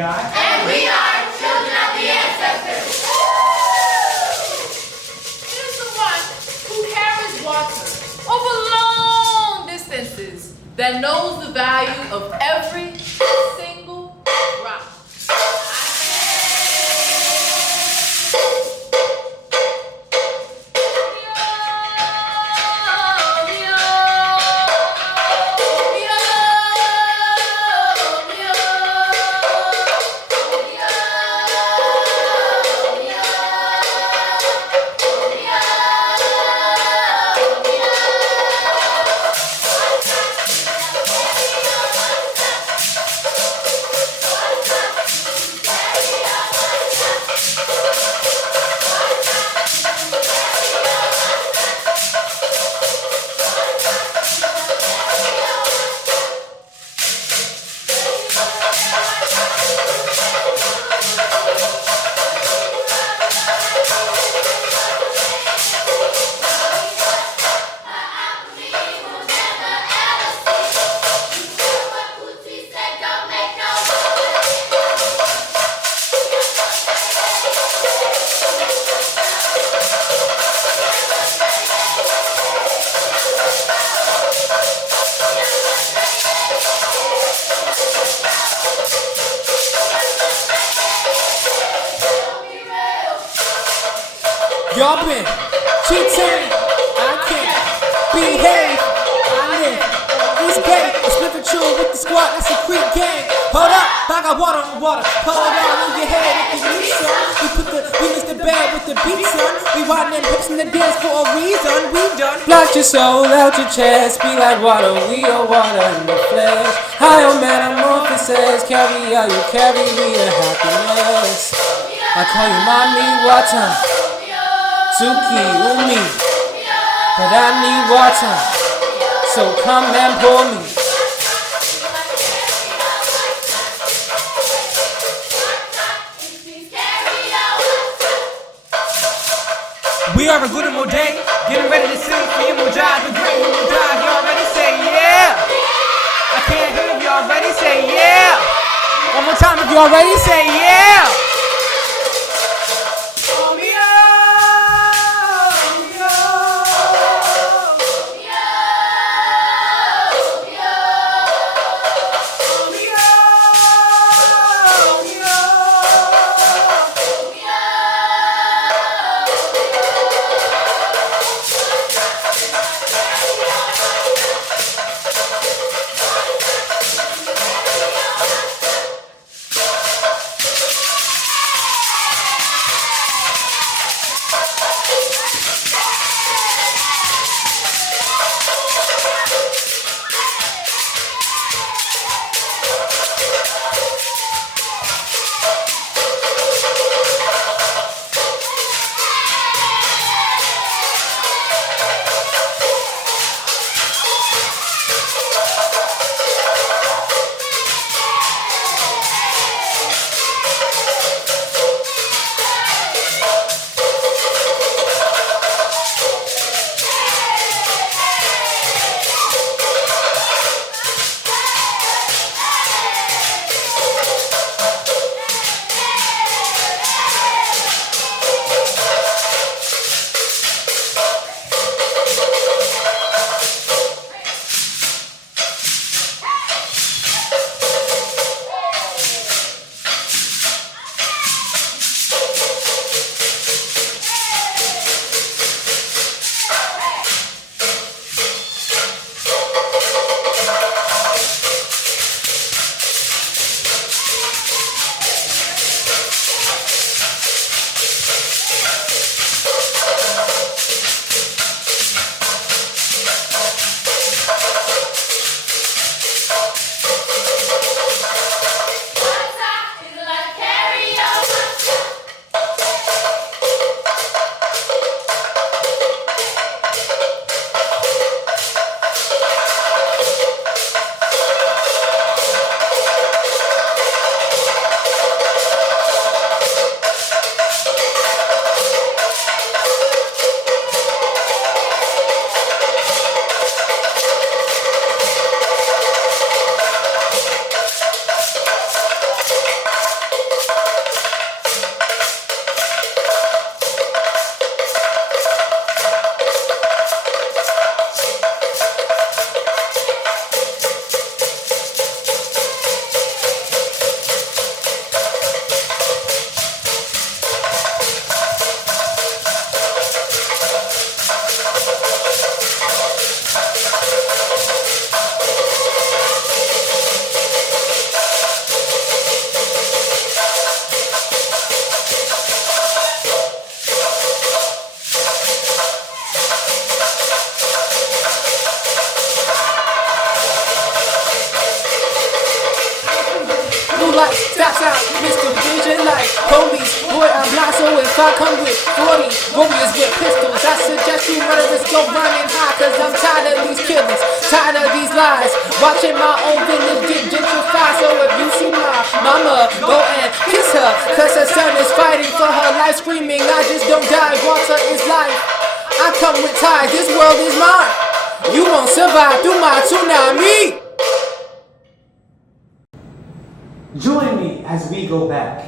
God. And we are children of the ancestors. It is the one who carries water over long distances that knows the value of every single drop. Y'all been cheating, I can't behave, I live East Gate, it's living true with the squad, that's a creep gang. Hold up, I got water on water, hold on your head with the beat, son. We mix the bed with the beat, son. We widen them hips in the dance for a reason, we done. Blast your soul out your chest, be like water, we are water in the flesh. High on metamorphosis, carry out, you carry me to happiness. I call you mommy water. Suki, umi, but I need water, so come and pour me. We are Egun Omode, getting ready to sing for you, Mojai, the great Mojai. Y'all ready? Say yeah. I can't hear you. Y'all ready? Say yeah. One more time if y'all ready. Say yeah. vision like police. Boy, I'm blind, so if I come with 40 warriors with pistols, I suggest you murderers go running high, cause I'm tired of these killings, tired of these lies, watching my own village get gentrified. So if you see my mama, go and kiss her, cause her son is fighting for her life, screaming, I just don't die, water is life. I come with ties, this world is mine. You won't survive through my tsunami. Join me as we go back.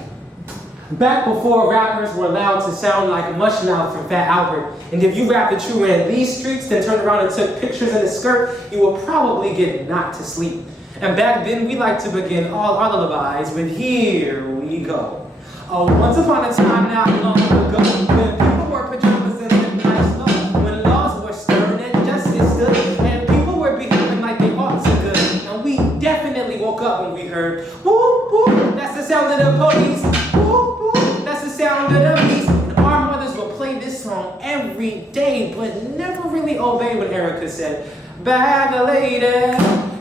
Back before rappers were allowed to sound like Mushmouth from Fat Albert. And if you rapped the true in these streets, then turned around and took pictures in a skirt, you will probably get knocked to sleep. And back then, we like to begin all our lullabies with Here We Go. Oh, once upon a time not long ago, when people wore pajamas and nice clothes, when laws were stern and justice stood, and people were behaving like they ought to good. And we definitely woke up when we heard, whoop, whoop, that's the sound of the police. Whoop, whoop, that's the sound of the beast. And our mothers would play this song every day, but never really obey when Erica said, bag a lady,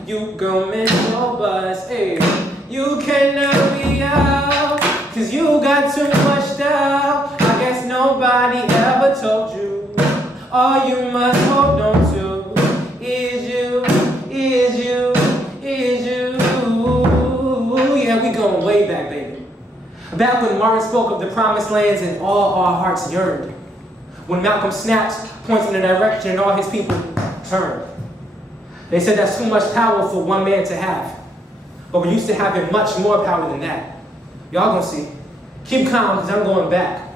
you gon' miss your bus, hey. You cannot be out, cause you got too much stuff. I guess nobody ever told you. All you must hold on to is you, is you, is you. Yeah, we going way back, baby. Back when Martin spoke of the promised lands and all our hearts yearned. When Malcolm snapped, points in a direction and all his people turned. They said that's too much power for one man to have. But we're used to having much more power than that. Y'all gonna see. Keep calm, because I'm going back.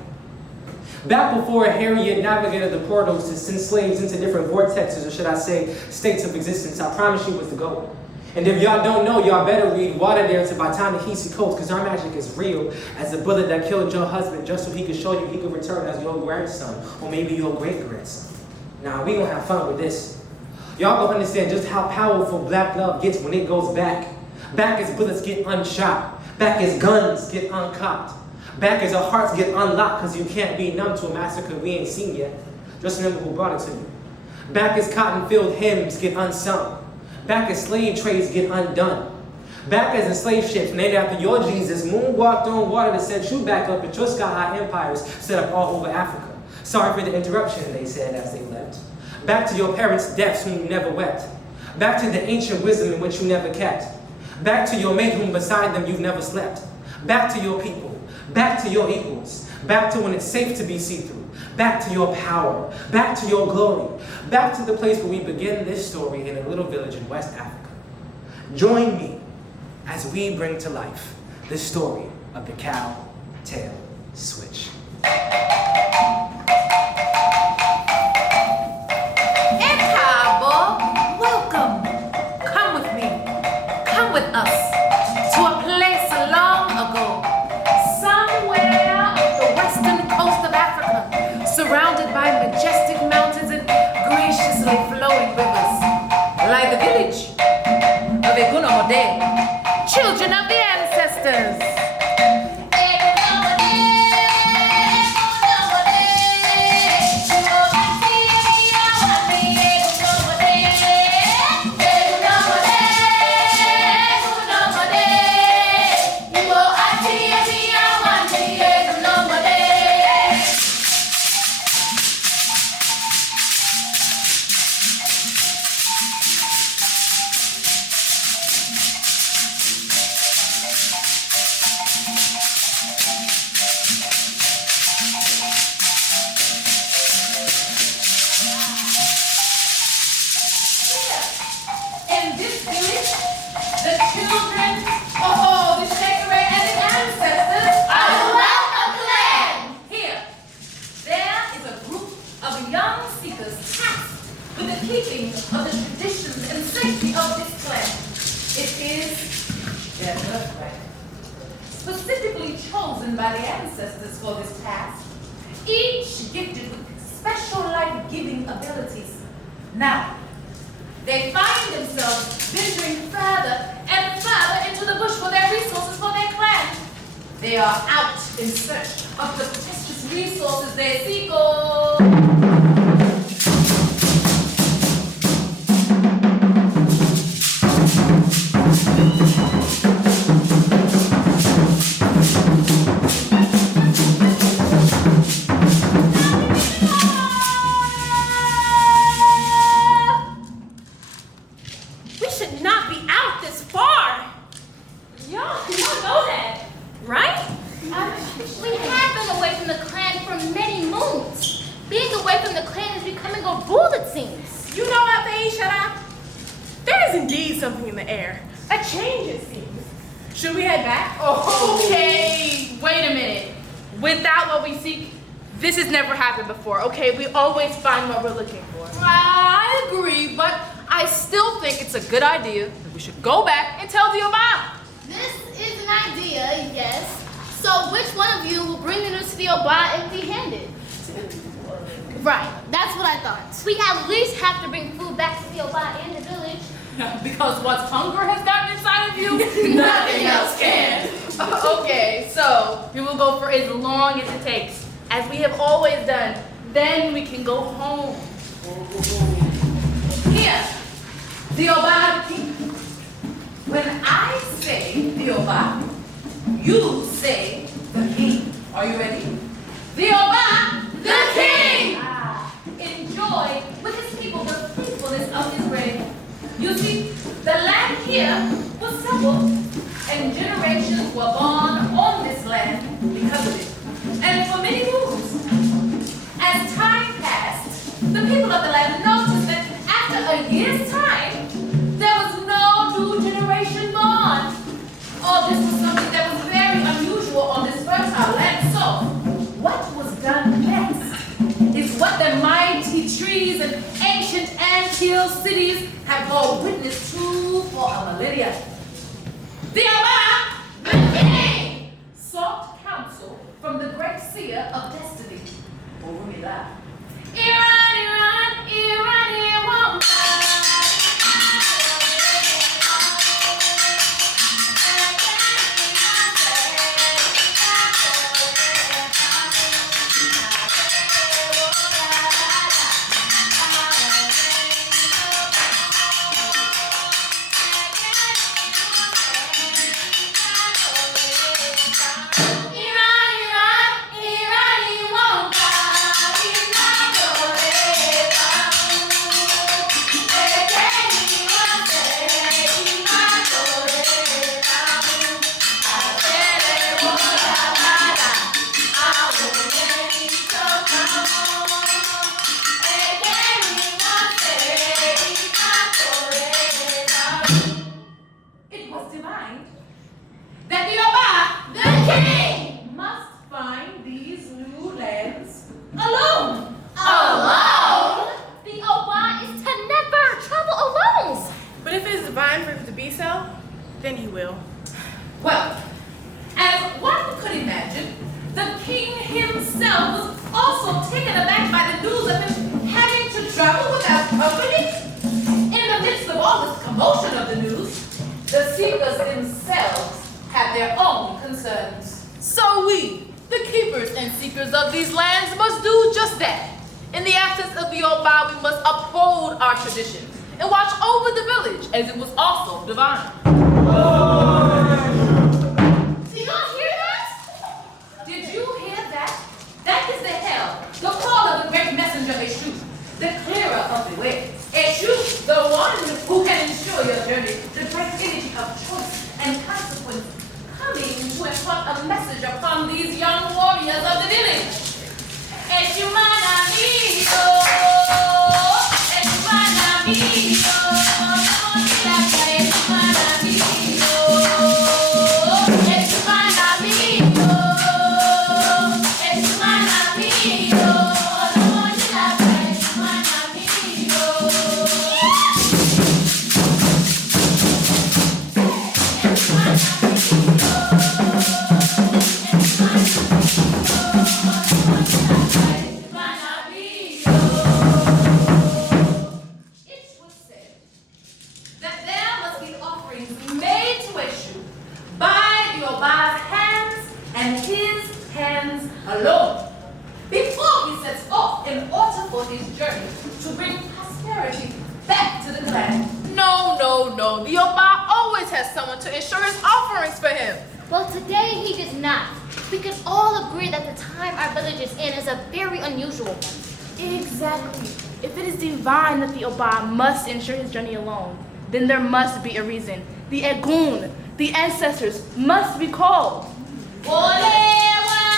Back before Harriet navigated the portals to send slaves into different vortexes, or should I say, states of existence, I promise you was the goal. And if y'all don't know, y'all better read Water There to by Ta-Nehisi Coates, because our magic is real as the bullet that killed your husband just so he could show you he could return as your grandson, or maybe your great-grandson. Now, we gonna have fun with this. Y'all gonna understand just how powerful black love gets when it goes back. Back as bullets get unshot. Back as guns get uncocked. Back as our hearts get unlocked, because you can't be numb to a massacre we ain't seen yet. Just remember who brought it to you. Back as cotton-filled hymns get unsung. Back as slave trades get undone. Back as enslaved ships named after your Jesus moonwalked on water to set you back up at your sky-high empires set up all over Africa. Sorry for the interruption, they said as they left. Back to your parents' deaths whom you never wept. Back to the ancient wisdom in which you never kept. Back to your mate whom beside them you've never slept. Back to your people. Back to your equals. Back to when it's safe to be see-through. Back to your power. Back to your glory. Back to the place where we begin this story in a little village in West Africa. Join me as we bring to life the story of the Cowtail Switch. Welcome. Come with me. Come with us to a place long ago, somewhere off the western coast of Africa, surrounded by majestic mountains and graciously flowing rivers, like the village of Egun Omode, children of the ancestors. Specifically chosen by the ancestors for this task, each gifted with special life-giving abilities. Now, they find themselves venturing further and further into the bush for their resources for their clan. They are out in search of the precious resources they seek. We have been away from the clan for many moons. Being away from the clan is becoming a rule, it seems. You know what, Shara? There is indeed something in the air. A change, it seems. Should we head back? Okay, wait a minute. Without what we seek, this has never happened before, okay? We always find what we're looking for. I agree, but I still think it's a good idea that we should go back and tell the Oba. This is an idea, yes. So which one of you will bring the news to the Oba empty-handed? Right, that's what I thought. We at least have to bring food back to the Oba and the village. Because once hunger has gotten inside of you, Nothing else can. Okay, so we will go for as long as it takes, as we have always done. Then we can go home. here, the Oba king. When I say the Oba, you say the king. Are you ready? The Oba, the king! Enjoy with his people the faithfulness of his reign. You see, the land here was settled, and generations were born on this land because of it. And for many moons, as time passed, the people of the land noticed that after a year's time, there was no new generation born. Oh, this was something that was very unusual on this fertile land. So, what was done next is what the mighty trees and ancient ant-hill cities have all witnessed to for a millennia. The Oba, the king, sought counsel from the great seer of destiny, Orumila. Iran, Iran, Iran, Iran. It was divined that the Oba, the king, must find these new lands alone. Alone? The Oba is to never travel alone. But if it is divine for him to be so, then he will. Well, as one could imagine, the king himself was also taken aback by the news of him having to travel without company. In the midst of all this commotion of the news, the seekers themselves had their own concerns. So we, the keepers and seekers of these lands, must do just that. In the absence of the Oba, we must uphold our traditions and watch over the village, as it was also divine. Do you not hear that? Did you hear that? That is the hell, the call of the great messenger Eshu, the clearer of the way. Eshu, the one who can ensure your journey, the great energy of choice and consequence, coming to impart a message upon these young warriors of the village. Eshu manamigo, Eshu manamigo, Eshu manamigo, Eshu manamigo, Eshu manamigo, It was said that there must be offerings made to Eshu by the Oba's hands and his hands alone before he sets off in order for his journey to bring prosperity back to the clan. No, no, no. The Oba always has someone to ensure his offerings for him. Well, today he does not. We can all agree that the time our village is in is a very unusual one. Exactly. If it is divine that the Oba must ensure his journey alone, then there must be a reason. The Egun, the ancestors, must be called. Ole wa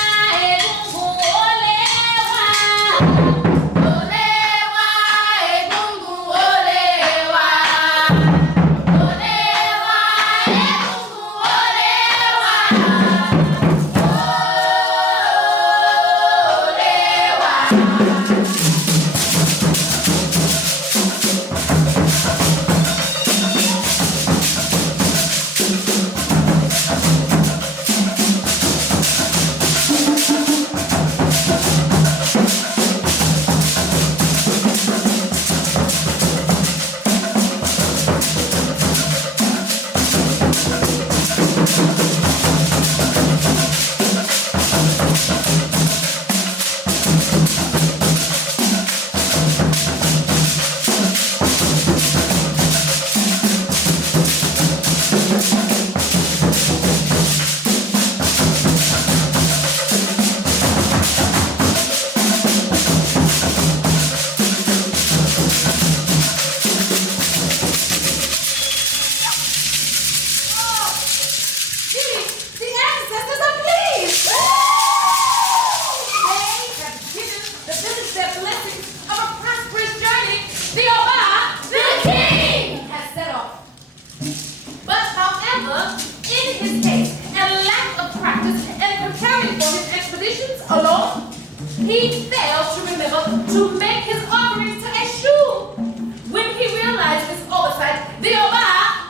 He failed to remember to make his offerings to Eshu. When he realized this oversight, the Oba,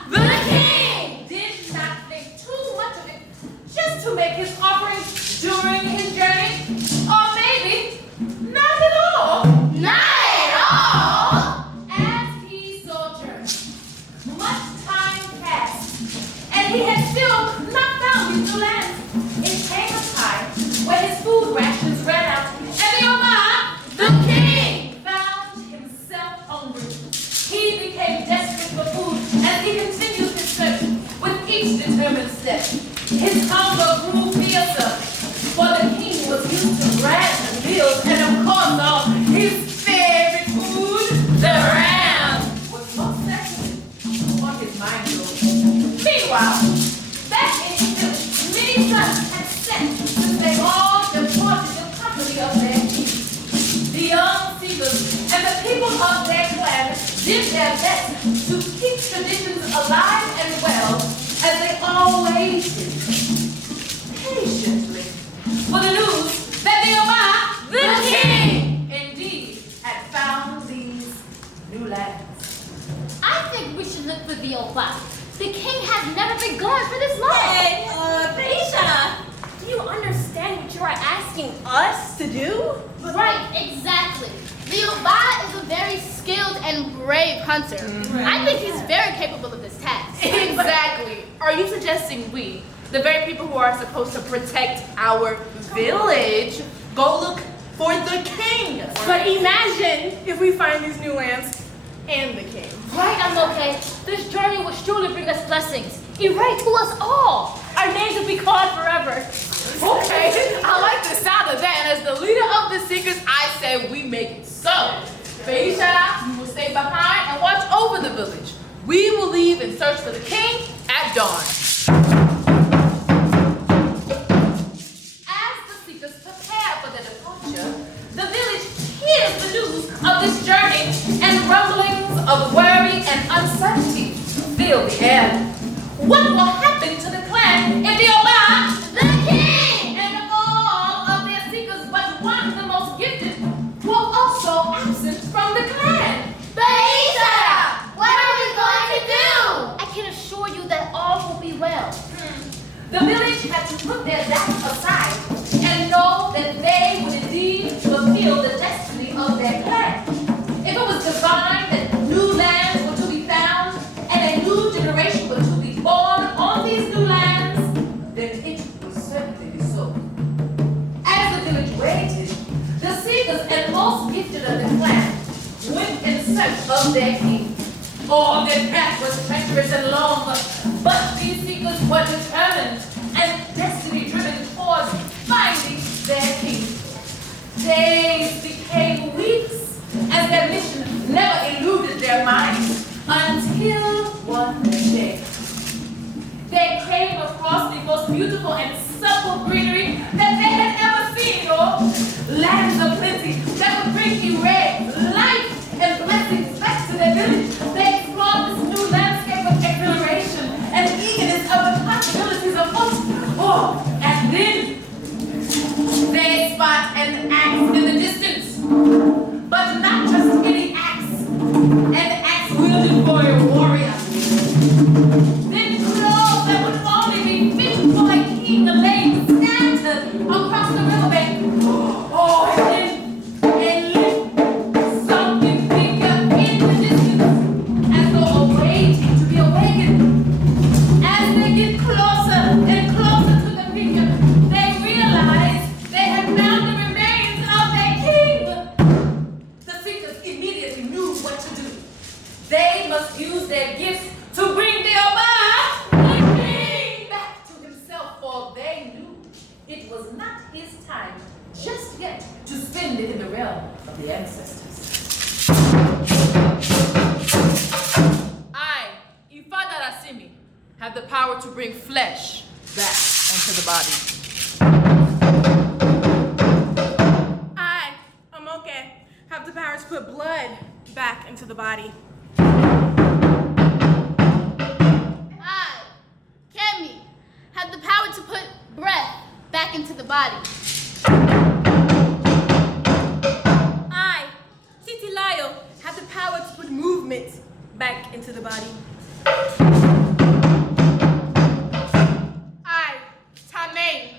the king, did not think too much of it, just to make his offerings during his journey, or maybe not at all. Not at all. As he sojourned, much time passed, and he had still not found his new land. It came a time when his food rations ran out, and the Oba, the king, found himself hungry. He became desperate for food as he continued his search with each determined step. His hunger grew fiercer, for the king was used to grand meals, and of course, his favorite food, the ram, was most certainly on his mind. Meanwhile, back in his village, many sons had set since they all departed the company of their king. The young seekers and the people of their clan did their best to keep traditions alive and well, as they always did, patiently, for the news that the Oba, the king, indeed had found these new lands. I think we should look for the Oba. The king has never been gone for this long. Hey, Beisha, do you understand what you are asking us to do? Right, exactly. The Oba is a very skilled and brave hunter. I think he's very capable of this task. Exactly. Are you suggesting we, the very people who are supposed to protect our village, go look for the king? But imagine if we find these new lands and the king. Right, I'm okay. This journey will surely bring us blessings. Erase to us all. Our names will be called forever. Okay, I like the sound of that. And as the leader of the Seekers, I say we make it so. Beisha, you will stay behind and watch over the village. We will leave and search for the king at dawn. As the seekers prepare for their departure, the village hears the news of this journey, and rumblings of worry and uncertainty fill the air. What will happen to the clan if the Oba, the king, and all of their seekers but one, the most gifted, were also absent from the clan? Beisha, what are we going to do? I can assure you that all will be well. The village had to put their doubts aside and know that they would indeed fulfill the destiny of their clan. If it was divine that new lands were to be found and a new generation were to be born on these new lands, then it would certainly be so. As the village waited, the seekers and most gifted of the clan went in search of their king. Oh, their path was treacherous and long, but these seekers were determined and destiny-driven towards finding their king. Days became weeks as their mission never eluded their minds until one day they came across the most beautiful and supple greenery that they had ever seen, or lands of plenty that would it was not his time just yet to spend it in the realm of the ancestors. I, Ifada Rasimi, have the power to bring flesh back into the body. I, Omoke, have the power to put blood back into the body. I, Kemit, have the power to put breath back into the body. I, Titilayo, have the power to put movement back into the body. I, Tame,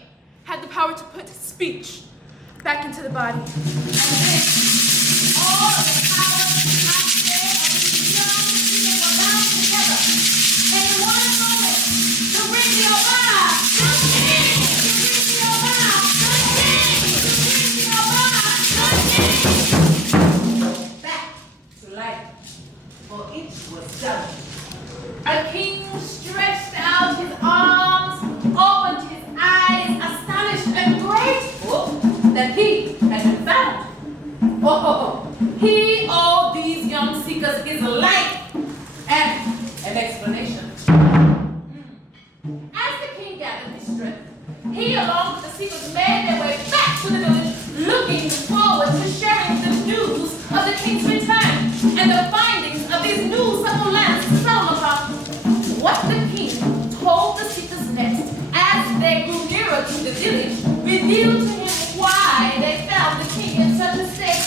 have the power to put speech back into the body. And then all of the powers of the Cowtail of these young people were bound together. And in one moment, to bring the Oba, the king! To bring the Oba, the king! To bring the Oba, the king! Back to life, for it was done. A king stretched out his arms, opened his eyes, astonished and grateful that he had been found. Oh, he owed these young seekers his life and an explanation. As the king gathered his strength, he along with the seekers made their way back to the village, looking forward to sharing the news of the king's return and the findings of these new settled lands to settle upon. What the king told the seekers next, as they grew nearer to the village, revealed to him why they found the king in such a state.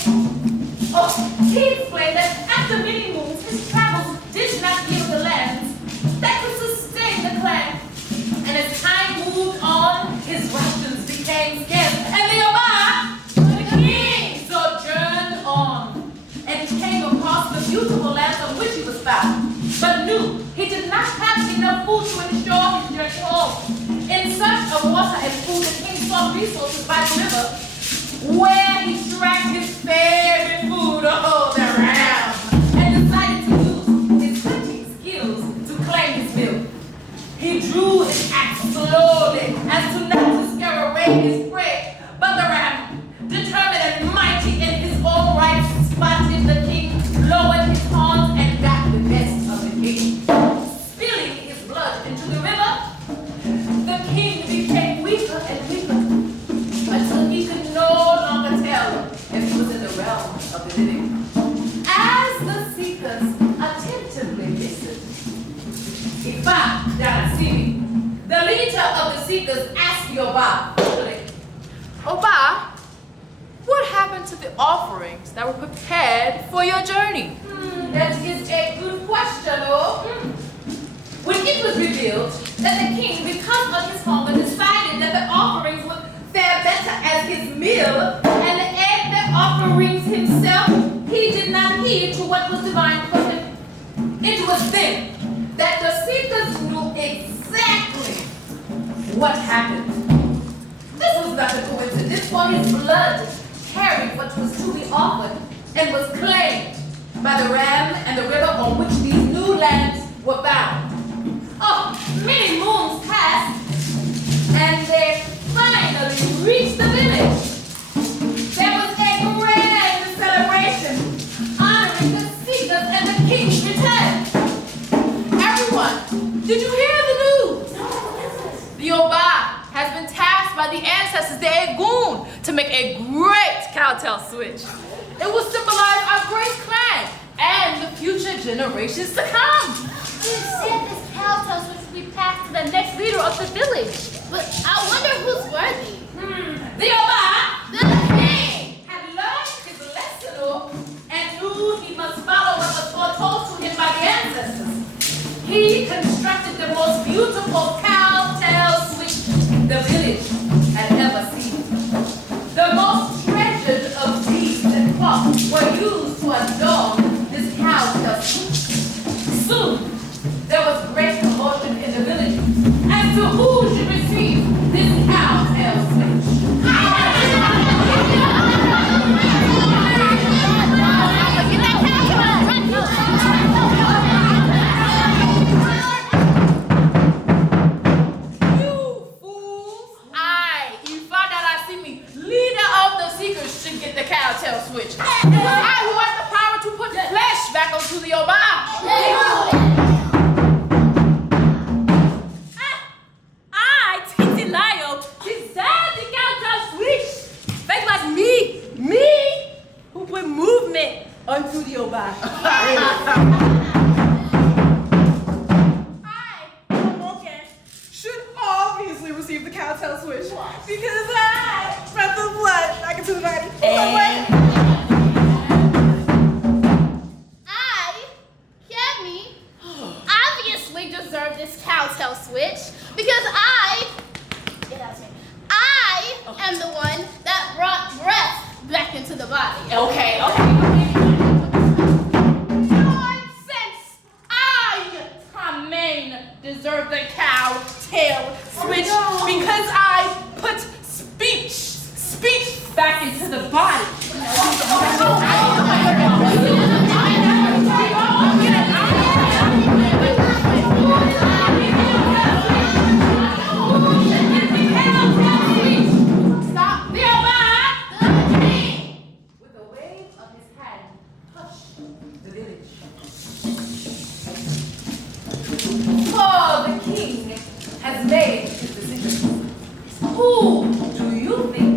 Oh, he explained that after many moons, his travels did not yield the lands that could sustain the clan. And as time moved on, his rations became scarce, and the Oba, the king, sojourned on and came across the beautiful lands on which he was found, but knew he did not have enough food to ensure his journey home. In search of water and food, the king sought resources by the river, where he drank his favorite food, oh, the ram, and decided to use his hunting skills to claim his meal. He drew his axe slowly as to not to scare away his prey, but the ram, determined and mighty in his own right, spotted the king, lowered his horns, and got the best of the king. Spilling his blood into the river, the king became weaker and weaker, until he could no longer tell if he was in the realm of the living. As the seekers attentively listened, Ifa Darasimi, the leader of the seekers, asked the Oba, Oba, what happened to the offerings that were prepared for your journey? That is a good question, oh. When it was revealed that the king, because of his hunger, decided that the offerings would fare better as his meal, and the egg that offerings himself, he did not heed to what was divine for him. It was then that the seekers knew exactly what happened. This was not a coincidence, for his blood carried what was to be offered and was claimed by the ram and the river on which these new lands were found. Oh, many moons passed, and they finally reached the village. There was a grand celebration honoring the seekers and the king's return. Everyone, did you hear the news? The Oba has been tasked by the ancestors, the Egun, to make a great Cowtail switch. It will symbolize our great clan and the future generations to come. You said this Cowtail switch will be passed to the next leader of the village. But I wonder who's worthy. The Oba, The king! had learned his lesson, and knew he must follow what was foretold to him by the ancestors. He constructed the most beautiful Cowtail switch the village had ever seen. The most treasured of beads and cloth were used to adorn this Cowtail switch. Soon, there was great commotion in the village as to who should receive this Cowtail switch. get the Cowtail switch. It was I who had the power to put flesh back onto the Oba. I, Titilayo, deserve the Cowtail switch. That was me, who put movement onto the Oba. Should obviously receive the Cowtail switch because I brought the blood back into the body. I, Kemit, obviously deserve this Cowtail switch because I am the one that brought breath back into the body. Okay. Nonsense! I, Tamain, deserve the Cowtail switch because I put speech back into the body. Stop the Oba! With a wave of his hand, touch the village. For the king has made his decision. Who do you think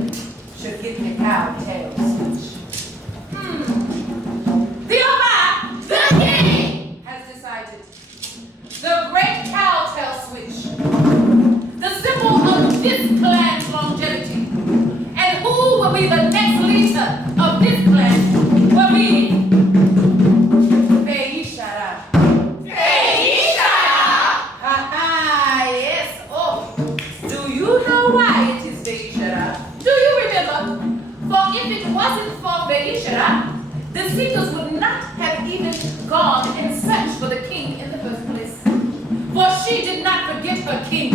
should get the Cowtail switch? The Oba, the king, has decided. The great Cowtail switch, the symbol of this clan's longevity. And who will be the next leader of this clan will be Feishara. Yes. Oh, do you know why it is Feishara? Do you remember? For if it wasn't for Feishara, the seekers would not have even gone in search for the king in the first place. For she did not forget her king.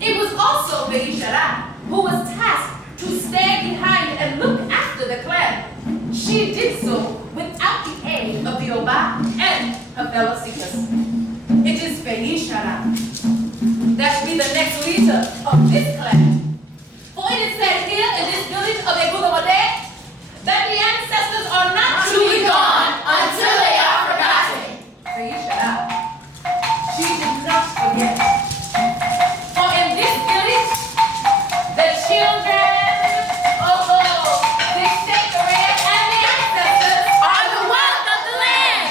It was also Feishara who was tasked to stand behind and look after the clan. She did so without the aid of the Oba and her fellow seekers. It is Feishara that will be the next leader of this clan. For it is said here in this village of Egun Omode that the ancestors are not truly gone until they are forgotten. Feishara, she did not forget. For in this village, the children, the sacred, and the ancestors are the wealth of the land.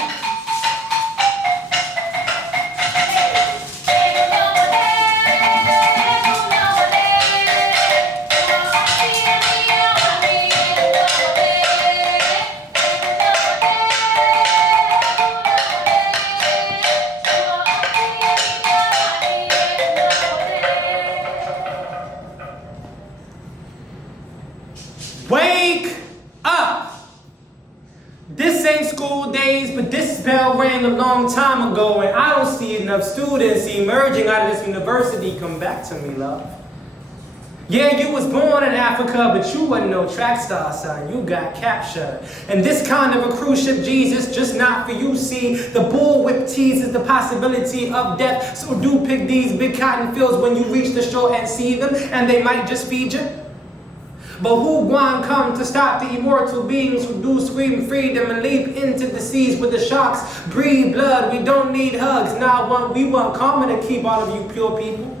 Wake up! This ain't school days, but this bell rang a long time ago, and I don't see enough students emerging out of this university. Come back to me, love. Yeah, you was born in Africa, but you wasn't no track star, son. You got captured. And this kind of a cruise ship, Jesus, just not for you. See, the bullwhip teases the possibility of death, so do pick these big cotton fields when you reach the shore and see them, and they might just feed you. But who gwine come to stop the immortal beings who do scream freedom and leap into the seas with the sharks breathe blood? We don't need hugs. Now we want karma to keep all of you pure people.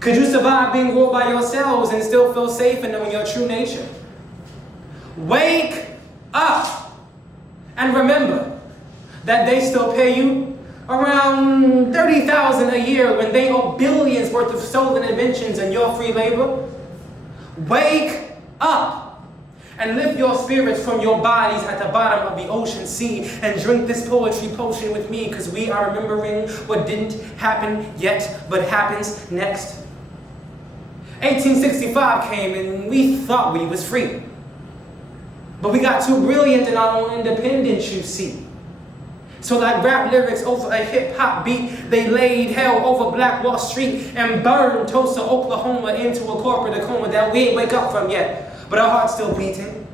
Could you survive being ruled by yourselves and still feel safe in knowing your true nature? Wake up and remember that they still pay you around $30,000 a year when they owe billions worth of stolen inventions and your free labor. Wake up and lift your spirits from your bodies at the bottom of the ocean sea and drink this poetry potion with me, because we are remembering what didn't happen yet but happens next. 1865 came and we thought we was free. But we got too brilliant in our own independence, you see. So like rap lyrics over a hip-hop beat, they laid hell over Black Wall Street and burned Tulsa, Oklahoma into a corporate coma that we ain't wake up from yet. But our heart's still beating.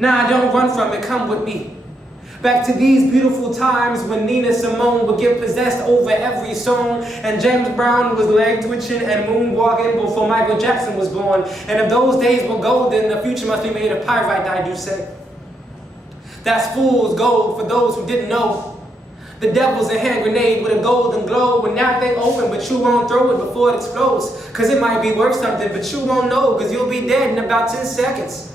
Nah, don't run from it, come with me. Back to these beautiful times when Nina Simone would get possessed over every song, and James Brown was leg twitching and moonwalking before Michael Jackson was born. And if those days were golden, the future must be made of pyrite, I do say. That's fool's gold for those who didn't know. The devil's a hand grenade with a golden glow. When that thing open, but you won't throw it before it explodes. Cause it might be worth something, but you won't know, cause you'll be dead in about 10 seconds.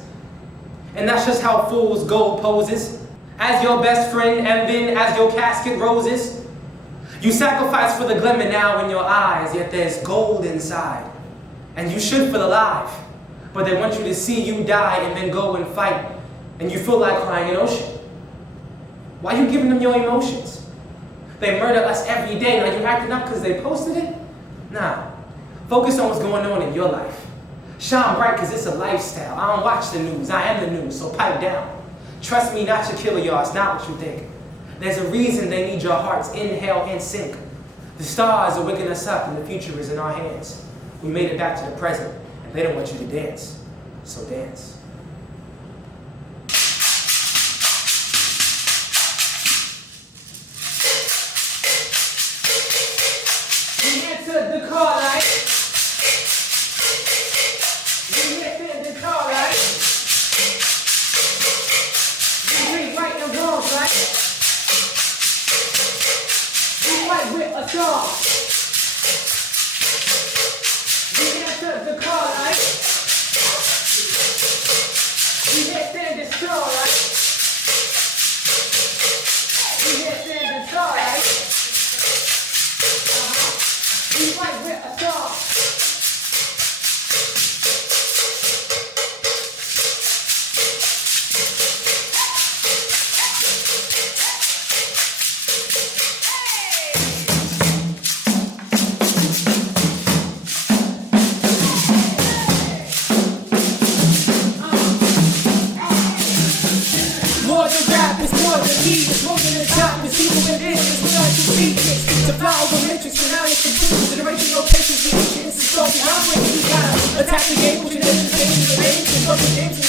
And that's just how fool's gold poses. As your best friend, and then as your casket roses. You sacrifice for the glimmer now in your eyes, yet there's gold inside. And you should feel alive, but they want you to see you die and then go and fight. And you feel like crying an ocean. Why are you giving them your emotions? They murder us every day. Now you acting up because they posted it? Nah. Focus on what's going on in your life. Shine bright because it's a lifestyle. I don't watch the news. I am the news, so pipe down. Trust me, not your killer, y'all. It's not what you think. There's a reason they need your hearts inhale and sink. The stars are waking us up and the future is in our hands. We made it back to the present and they don't want you to dance. So dance. We answered the call light. We answered the call light. We read right and wrong, right? We fight with a song. We answered the call light. We answered the call light. We answered the call light. We fight with a song. More than rap, it's more than heat. It's more than the top, it's people with business without you secrets. To follow the matrix, and now it's continuous. Generation, no patience, the ancient, it's a story. I'm breaking, you gotta attack the game with your nations, the names, and fucking games.